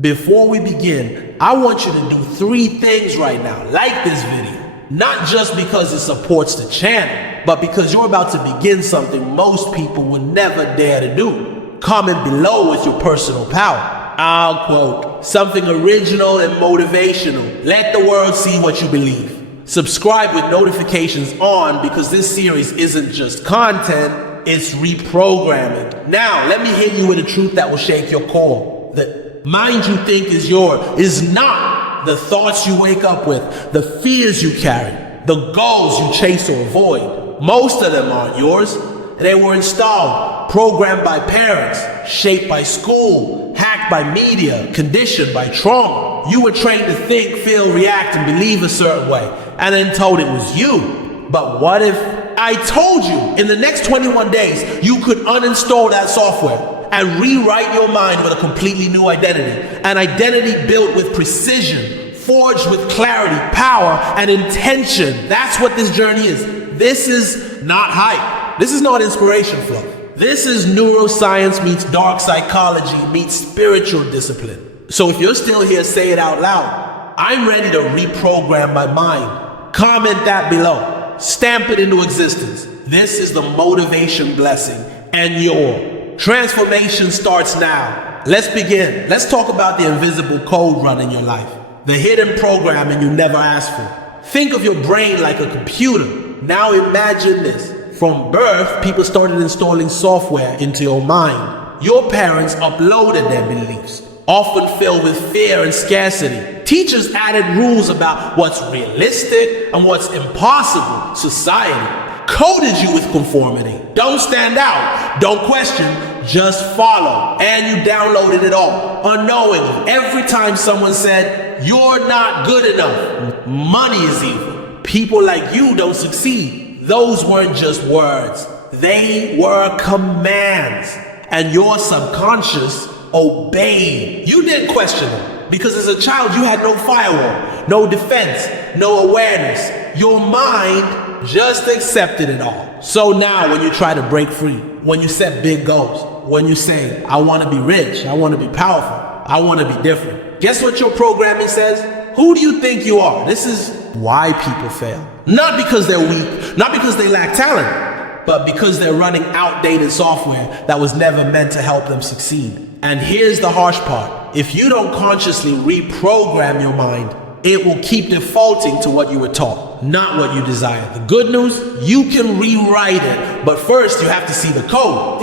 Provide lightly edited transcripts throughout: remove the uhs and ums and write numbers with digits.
Before we begin, I want you to do 3 things right now. Like this video, not just because it supports the channel, but because you're about to begin something most people would never dare to do. Comment below with your personal power. I'll quote, something original and motivational. Let the world see what you believe. Subscribe with notifications on because this series isn't just content, it's reprogramming. Now, let me hit you with a truth that will shake your core. The mind you think is yours is not the thoughts you wake up with, the fears you carry, the goals you chase or avoid. Most of them aren't yours. They were installed, programmed by parents, shaped by school, hacked by media, conditioned by trauma. You were trained to think, feel, react, and believe a certain way, and then told it was you. But what if I told you in the next 21 days you could uninstall that software and rewrite your mind with a completely new identity, an identity built with precision, forged with clarity, power, and intention? That's what this journey is. This is not hype. This is not inspiration flow. This is neuroscience meets dark psychology meets spiritual discipline. So if you're still here, say it out loud. I'm ready to reprogram my mind. Comment that below. Stamp it into existence. This is the motivation blessing, and your transformation starts now. Let's begin. Let's talk about the invisible code running your life. The hidden programming you never asked for. Think of your brain like a computer. Now imagine this. From birth, people started installing software into your mind. Your parents uploaded their beliefs, often filled with fear and scarcity. Teachers added rules about what's realistic and what's impossible. Society coded you with conformity. Don't stand out, don't question, just follow. And you downloaded it all, unknowingly. Every time someone said, you're not good enough, money is evil, people like you don't succeed, those weren't just words, they were commands. And your subconscious obeyed. You didn't question them because as a child you had no firewall, no defense, no awareness. Your mind just accepted it all. So now when you try to break free, when you set big goals, when you say, I want to be rich, I want to be powerful, I want to be different, guess what your programming says? Who do you think you are? This is why people fail. Not because they're weak, not because they lack talent, but because they're running outdated software that was never meant to help them succeed. And here's the harsh part. If you don't consciously reprogram your mind, it will keep defaulting to what you were taught, not what you desire. The good news, you can rewrite it, but first you have to see the code.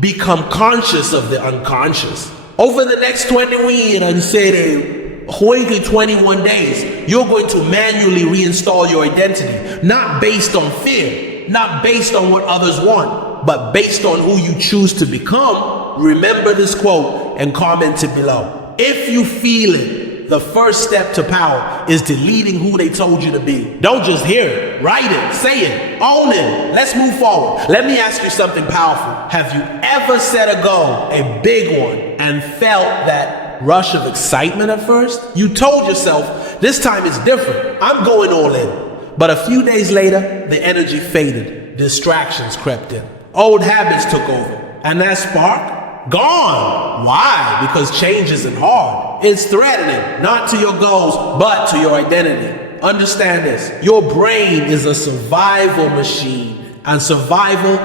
Become conscious of the unconscious. Over the next 21 days, you're going to manually reinstall your identity, not based on fear, not based on what others want, but based on who you choose to become. Remember this quote and comment it below. If you feel it, the first step to power is deleting who they told you to be. Don't just hear it, write it, say it, own it. Let's move forward. Let me ask you something powerful. Have you ever set a goal, a big one, and felt that rush of excitement at first? You told yourself, this time it's different, I'm going all in. But a few days later, the energy faded, distractions crept in, old habits took over, and that spark, gone. Why? Because change isn't hard. It's threatening, not to your goals, but to your identity. Understand this, your brain is a survival machine, and survival,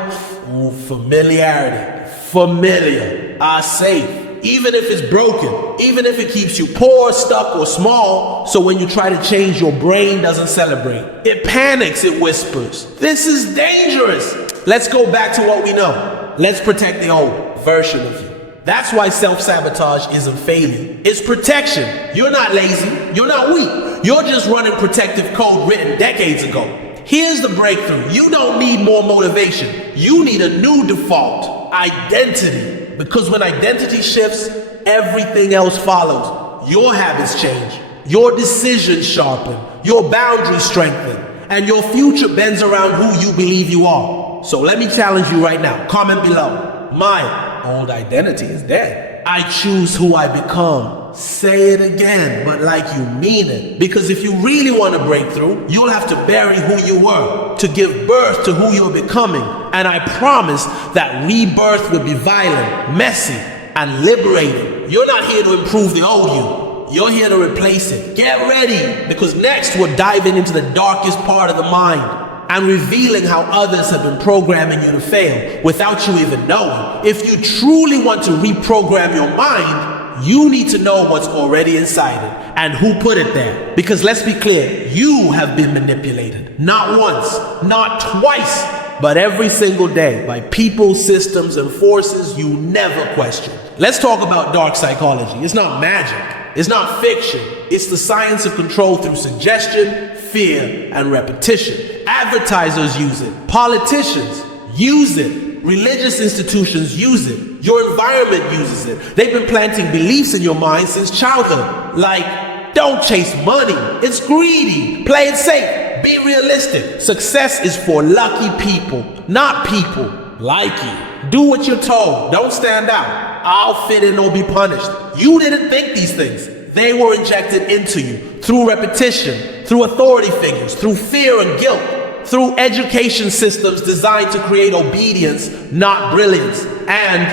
familiarity, familiar, safe. Even if it's broken, even if it keeps you poor, stuck, or small, so when you try to change, your brain doesn't celebrate. It panics, it whispers. This is dangerous. Let's go back to what we know. Let's protect the old version of you. That's why self-sabotage isn't failing. It's protection. You're not lazy. You're not weak. You're just running protective code written decades ago. Here's the breakthrough. You don't need more motivation. You need a new default, identity. Because when identity shifts, everything else follows. Your habits change, your decisions sharpen, your boundaries strengthen, and your future bends around who you believe you are. So let me challenge you right now. Comment below. My old identity is dead. I choose who I become. Say it again, but like you mean it. Because if you really want to break through, you'll have to bury who you were to give birth to who you're becoming. And I promise that rebirth will be violent, messy, and liberating. You're not here to improve the old you. You're here to replace it. Get ready, because next we're diving into the darkest part of the mind and revealing how others have been programming you to fail without you even knowing. If you truly want to reprogram your mind, you need to know what's already inside it and who put it there. Because let's be clear, you have been manipulated. Not once, not twice, but every single day by people, systems, and forces you never questioned. Let's talk about dark psychology. It's not magic. It's not fiction. It's the science of control through suggestion, fear, and repetition. Advertisers use it. Politicians use it. Religious institutions use it. Your environment uses it. They've been planting beliefs in your mind since childhood. Like, don't chase money. It's greedy. Play it safe. Be realistic. Success is for lucky people, not people like you. Do what you're told. Don't stand out. I'll fit in or be punished. You didn't think these things. They were injected into you through repetition, through authority figures, through fear and guilt, through education systems designed to create obedience, not brilliance. And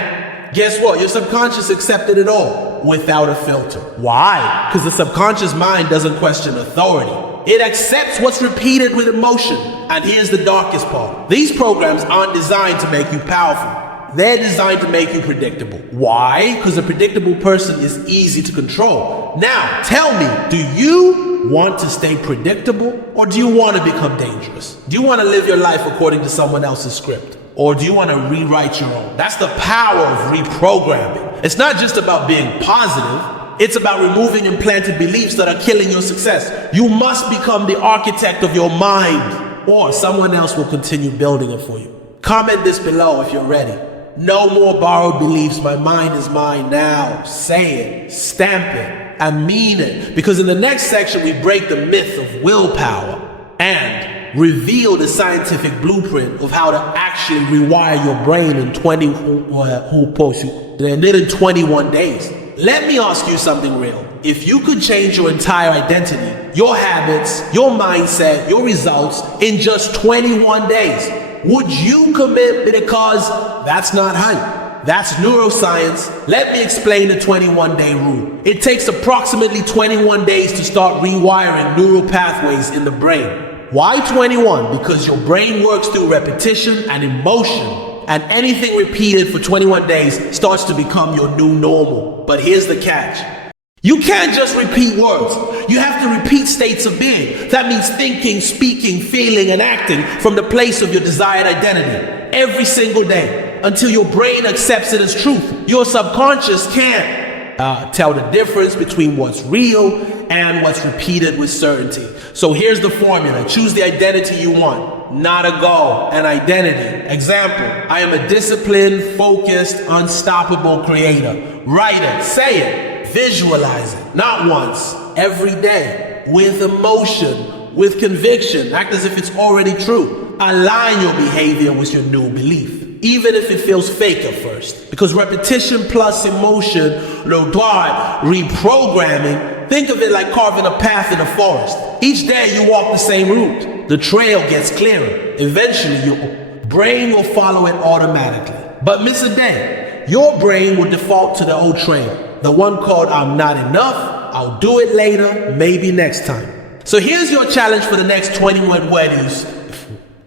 guess what? Your subconscious accepted it all without a filter. Why? Because the subconscious mind doesn't question authority. It accepts what's repeated with emotion. And here's the darkest part. These programs aren't designed to make you powerful. They're designed to make you predictable. Why? Because a predictable person is easy to control. Now, tell me, do you want to stay predictable, or do you want to become dangerous? Do you want to live your life according to someone else's script, or do you want to rewrite your own? That's the power of reprogramming. It's not just about being positive. It's about removing implanted beliefs that are killing your success. You must become the architect of your mind, or someone else will continue building it for you. Comment this below if you're ready. No more borrowed beliefs. My mind is mine now. Say it, stamp it, and mean it. Because in the next section, we break the myth of willpower and reveal the scientific blueprint of how to actually rewire your brain in 21 days. Let me ask you something real. If you could change your entire identity, your habits, your mindset, your results in just 21 days, would you commit? Because that's not hype. That's neuroscience. Let me explain the 21-day rule. It takes approximately 21 days to start rewiring neural pathways in the brain. Why 21? Because your brain works through repetition and emotion. And anything repeated for 21 days starts to become your new normal. But here's the catch. You can't just repeat words. You have to repeat states of being. That means thinking, speaking, feeling, and acting from the place of your desired identity every single day until your brain accepts it as truth. Your subconscious can't tell the difference between what's real and what's repeated with certainty. So here's the formula. Choose the identity you want, not a goal, an identity. Example, I am a disciplined, focused, unstoppable creator. Write it, say it. Visualize it, not once, every day, with emotion, with conviction. Act as if it's already true. Align your behavior with your new belief, even if it feels fake at first. Because repetition plus emotion, reprogramming, think of it like carving a path in a forest. Each day you walk the same route. The trail gets clearer. Eventually your brain will follow it automatically. But miss a day, your brain will default to the old trail. The one called I'm not enough, I'll do it later, maybe next time. So here's your challenge for the next 21 weddings.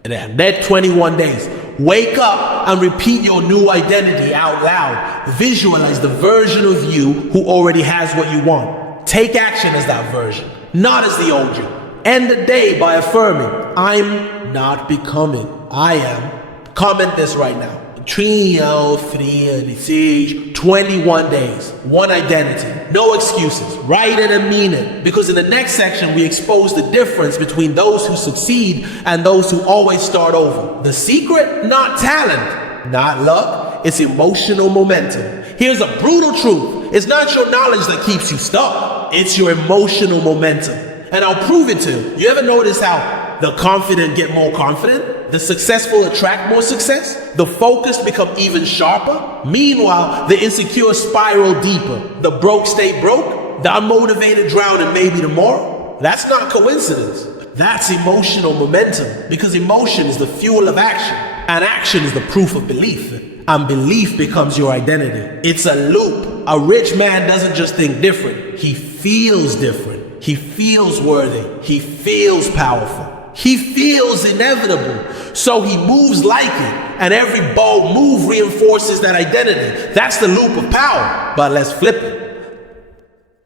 That 21 days. Wake up and repeat your new identity out loud. Visualize the version of you who already has what you want. Take action as that version, not as the old you. End the day by affirming, I'm not becoming, I am. Comment this right now. 21 days, one identity, no excuses. Write it and mean it. Because in the next section, we expose the difference between those who succeed and those who always start over. The secret, not talent, not luck, it's emotional momentum. Here's a brutal truth. It's not your knowledge that keeps you stuck. It's your emotional momentum. And I'll prove it to you. You ever notice how the confident get more confident? The successful attract more success? The focused become even sharper? Meanwhile, the insecure spiral deeper. The broke stay broke? The unmotivated drown in maybe tomorrow? That's not coincidence. That's emotional momentum. Because emotion is the fuel of action. And action is the proof of belief. and belief becomes your identity. It's a loop. A rich man doesn't just think different, he feels different. He feels worthy. He feels powerful. He feels inevitable. So he moves like it, and every bold move reinforces that identity. That's the loop of power. But let's flip it.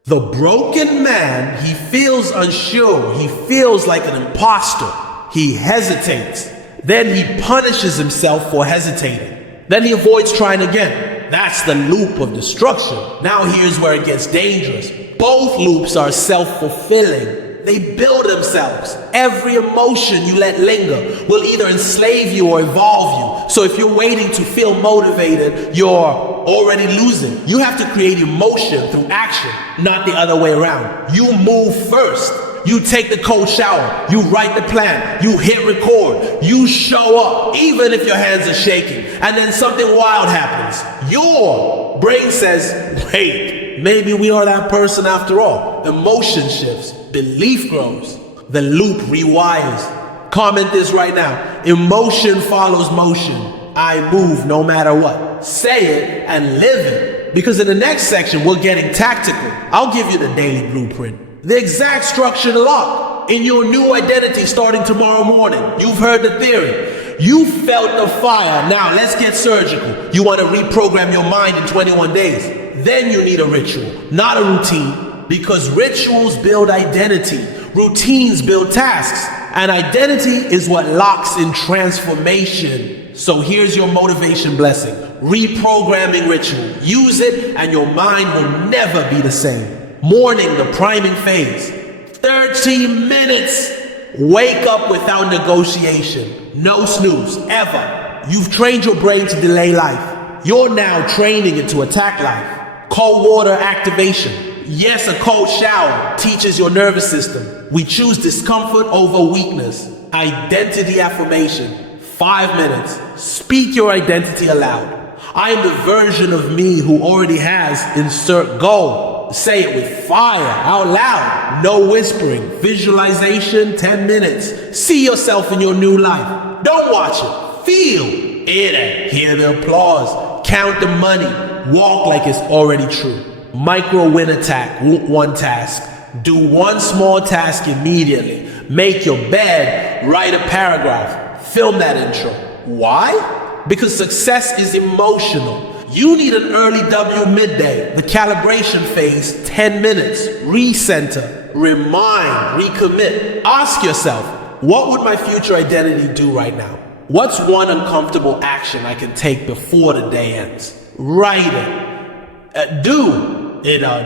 The broken man, he feels unsure. He feels like an imposter. He hesitates. Then he punishes himself for hesitating. Then he avoids trying again. That's the loop of destruction. Now here's where it gets dangerous. Both loops are self-fulfilling. They build themselves. Every emotion you let linger will either enslave you or evolve you. So if you're waiting to feel motivated, you're already losing. You have to create emotion through action, not the other way around. You move first. You take the cold shower. You write the plan. You hit record. You show up, even if your hands are shaking. And then something wild happens. Your brain says, wait, maybe we are that person after all. Emotion shifts. Belief grows. The loop rewires. Comment this right now. Emotion follows motion. I move no matter what. Say it and live it. Because in the next section, we're getting tactical. I'll give you the daily blueprint. The exact structure to lock in your new identity starting tomorrow morning. You've heard the theory. You felt the fire. Now let's get surgical. You want to reprogram your mind in 21 days. Then you need a ritual, not a routine. Because rituals build identity, routines build tasks, and identity is what locks in transformation. So here's your motivation blessing. Reprogramming ritual. Use it and your mind will never be the same. Morning, the priming phase. 30 minutes. Wake up without negotiation. No snooze, ever. You've trained your brain to delay life. You're now training it to attack life. Cold water activation. Yes, a cold shower teaches your nervous system. We choose discomfort over weakness. Identity affirmation. 5 minutes. Speak your identity aloud. I am the version of me who already has insert goal. Say it with fire, out loud. No whispering. Visualization, 10 minutes. See yourself in your new life. Don't watch it. Feel it. Hear the applause. Count the money. Walk like it's already true. Micro win attack, one task. Do one small task immediately. Make your bed, write a paragraph, film that intro. Why? Because success is emotional. You need an early W midday, the calibration phase, 10 minutes, recenter, remind, recommit. Ask yourself, what would my future identity do right now? What's one uncomfortable action I can take before the day ends? Write it.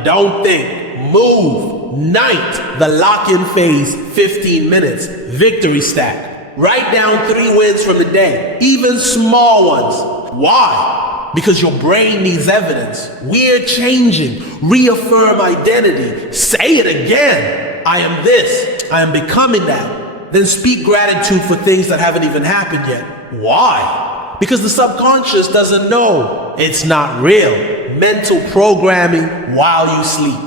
Don't think, move. Night, the lock-in phase, 15 minutes, victory stack. Write down 3 wins from the day, even small ones. Why? Because your brain needs evidence. We're changing. Reaffirm identity. Say it again. I am this. I am becoming that. Then speak gratitude for things that haven't even happened yet. Why? Because the subconscious doesn't know. It's not real. Mental programming while you sleep.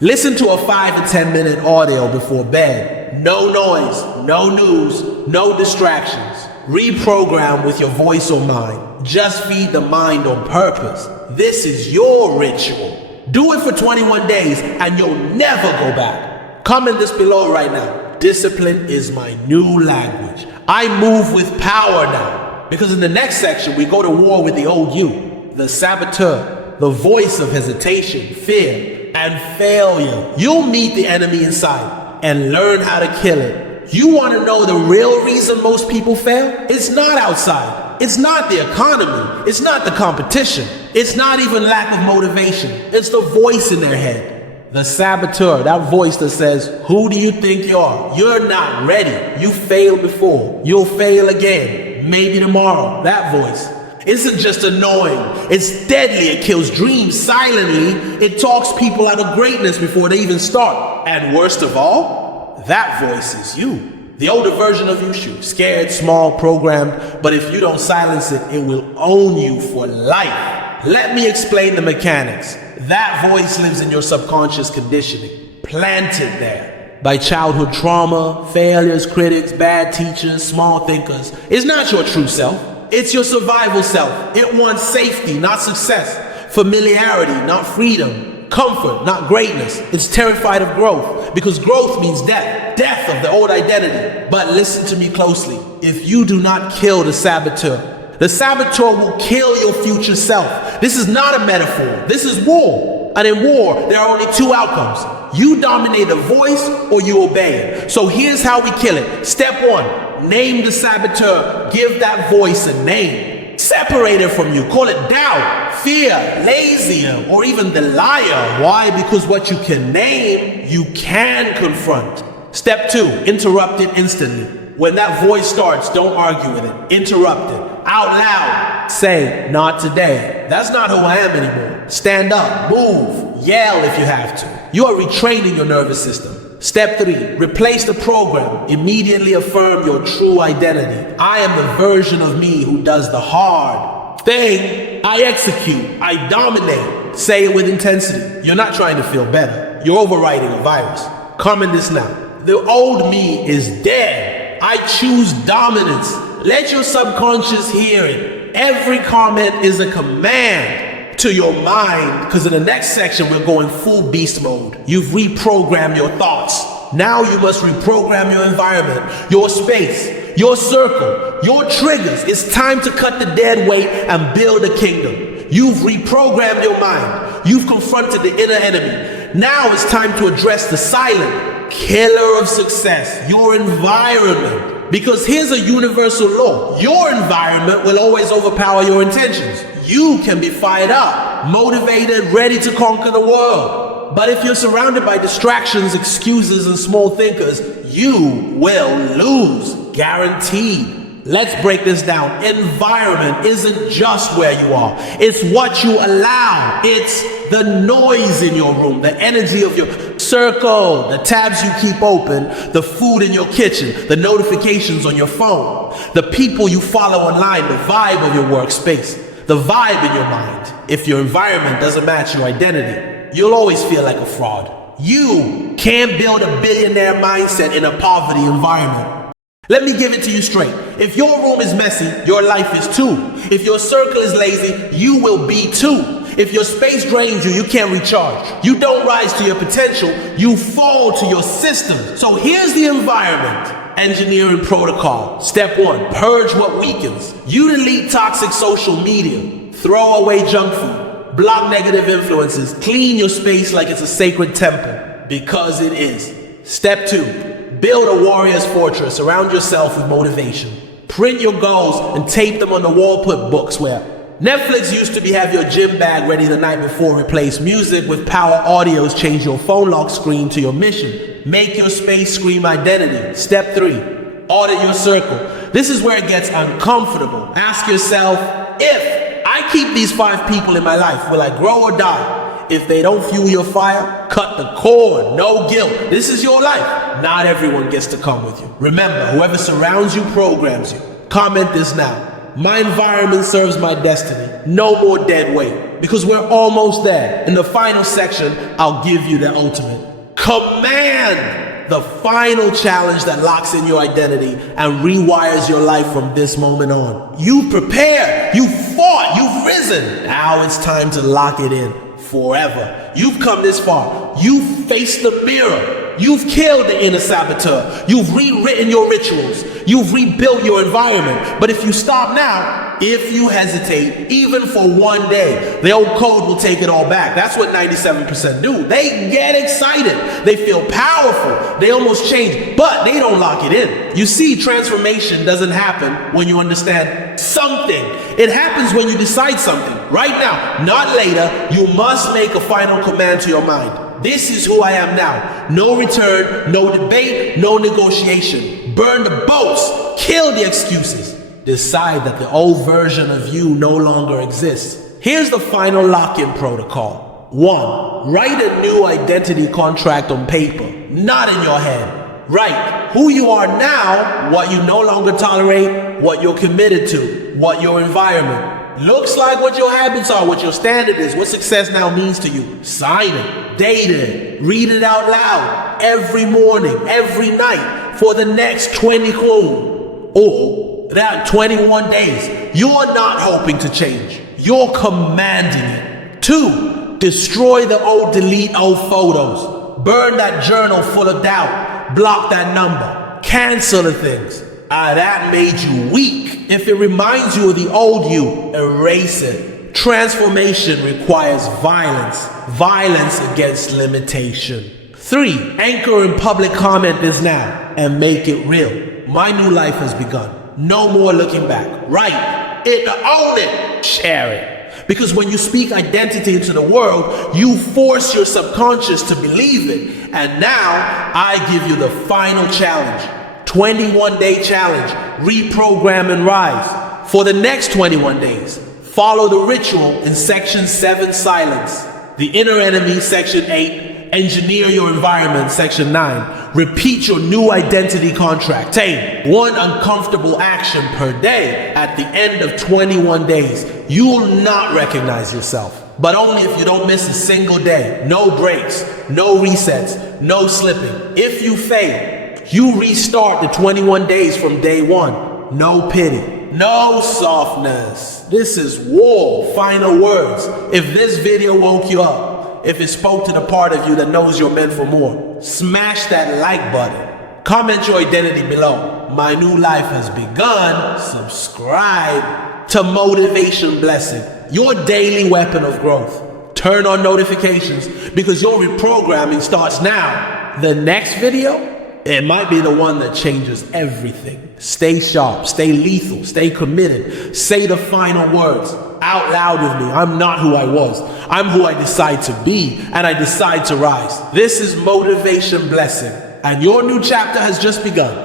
Listen to a 5 to 10 minute audio before bed. No noise, no news, no distractions. Reprogram with your voice or mind. Just feed the mind on purpose. This is your ritual. Do it for 21 days and you'll never go back. Comment this below right now. Discipline is my new language. I move with power now. Because in the next section, we go to war with the old you, the saboteur, the voice of hesitation, fear, and failure. You'll meet the enemy inside and learn how to kill it. You want to know the real reason most people fail? It's not outside. It's not the economy. It's not the competition. It's not even lack of motivation. It's the voice in their head. The saboteur, that voice that says, who do you think you are? You're not ready. You failed before. You'll fail again. Maybe tomorrow. That voice isn't just annoying. It's deadly. It kills dreams silently. It talks people out of greatness before they even start. And worst of all, that voice is you. The older version of you, scared, small, programmed, but if you don't silence it, it will own you for life. Let me explain the mechanics. That voice lives in your subconscious conditioning, planted there by childhood trauma, failures, critics, bad teachers, small thinkers. It's not your true self. It's your survival self. It wants safety, not success. Familiarity, not freedom. Comfort, not greatness. It's terrified of growth because growth means death. Death of the old identity. But listen to me closely. If you do not kill the saboteur will kill your future self. This is not a metaphor. This is war. And in war, there are only two outcomes. You dominate a voice or you obey it. So here's how we kill it. Step 1, name the saboteur. Give that voice a name. Separate it from you. Call it doubt, fear, lazy, or even the liar. Why? Because what you can name, you can confront. Step 2, interrupt it instantly. When that voice starts, don't argue with it. Interrupt it. Out loud. Say, not today. That's not who I am anymore. Stand up, move, yell if you have to. You are retraining your nervous system. Step 3, replace the program. Immediately affirm your true identity. I am the version of me who does the hard thing. I execute. I dominate. Say it with intensity. You're not trying to feel better. You're overriding a virus. Comment this now. The old me is dead. I choose dominance. Let your subconscious hear it. Every comment is a command to your mind, because in the next section, we're going full beast mode. You've reprogrammed your thoughts. Now you must reprogram your environment, your space, your circle, your triggers. It's time to cut the dead weight and build a kingdom. You've reprogrammed your mind. You've confronted the inner enemy. Now it's time to address the silent killer of success, your environment. Because here's a universal law. Your environment will always overpower your intentions. You can be fired up, motivated, ready to conquer the world. But if you're surrounded by distractions, excuses, and small thinkers, you will lose. Guaranteed. Let's break this down. Environment isn't just where you are. It's what you allow. It's the noise in your room, the energy of your circle, the tabs you keep open, the food in your kitchen, the notifications on your phone, the people you follow online, the vibe of your workspace, the vibe in your mind. If your environment doesn't match your identity, you'll always feel like a fraud. You can't build a billionaire mindset in a poverty environment. Let me give it to you straight. If your room is messy, your life is too. If your circle is lazy, you will be too. If your space drains you, you can't recharge. You don't rise to your potential, you fall to your system. So here's the environment engineering protocol. Step 1, purge what weakens. You delete toxic social media, throw away junk food, block negative influences, clean your space like it's a sacred temple, because it is. Step 2, build a warrior's fortress. Surround yourself with motivation. Print your goals and tape them on the wall. Put books where Netflix used to be have your gym bag ready the night before. Replace music with power audios. Change your phone lock screen to your mission. Make your space scream identity. Step 3, audit your circle. This is where it gets uncomfortable. Ask yourself, if I keep these 5 people in my life, will I grow or die? If they don't fuel your fire, cut the cord. No guilt. This is your life. Not everyone gets to come with you. Remember, whoever surrounds you programs you. Comment this now. My environment serves my destiny. No more dead weight. Because we're almost there. In the final section, I'll give you the ultimate command. The final challenge that locks in your identity and rewires your life from this moment on. You prepared. You fought. You've risen. Now it's time to lock it in. Forever. You've come this far. You've faced the mirror. You've killed the inner saboteur. You've rewritten your rituals. You've rebuilt your environment. But if you stop now, if you hesitate, even for one day, the old code will take it all back. That's what 97% do. They get excited. They feel powerful. They almost change, but they don't lock it in. You see, transformation doesn't happen when you understand something. It happens when you decide something. Right now, not later. You must make a final command to your mind. This is who I am now. No return, no debate, no negotiation. Burn the boats, kill the excuses. Decide that the old version of you no longer exists. Here's the final lock-in protocol. 1, write a new identity contract on paper, not in your head. Write who you are now, what you no longer tolerate, what you're committed to, what your environment looks like, what your habits are, what your standard is, what success now means to you. Sign it, date it, read it out loud every morning, every night for the next 20 clues. Or That 21 days, you're not hoping to change. You're commanding it. 2, destroy the old, delete old photos. Burn that journal full of doubt. Block that number. Cancel the things. That made you weak. If it reminds you of the old you, erase it. Transformation requires violence. Violence against limitation. 3, anchor in public comment this now and make it real. My new life has begun. No more looking back. Write it, own it, share it. Because when you speak identity into the world, you force your subconscious to believe it. And now I give you the final challenge. 21-day challenge. Reprogram and rise. For the next 21 days, follow the ritual in section 7, silence. The inner enemy, section 8. Engineer your environment, section 9. Repeat your new identity contract. Take 1 uncomfortable action per day. At the end of 21 days, you will not recognize yourself. But only if you don't miss a single day. No breaks, no resets, no slipping. If you fail, you restart the 21 days from day 1. No pity, no softness. This is war. Final words. If this video woke you up, if it spoke to the part of you that knows you're meant for more, smash that like button. Comment your identity below. My new life has begun. Subscribe to Motivation Blessing, your daily weapon of growth. Turn on notifications because your reprogramming starts now. The next video, it might be the one that changes everything. Stay sharp, stay lethal, stay committed. Say the final words out loud with me. I'm not who I was. I'm who I decide to be, and I decide to rise. This is Motivation Blessing, and your new chapter has just begun.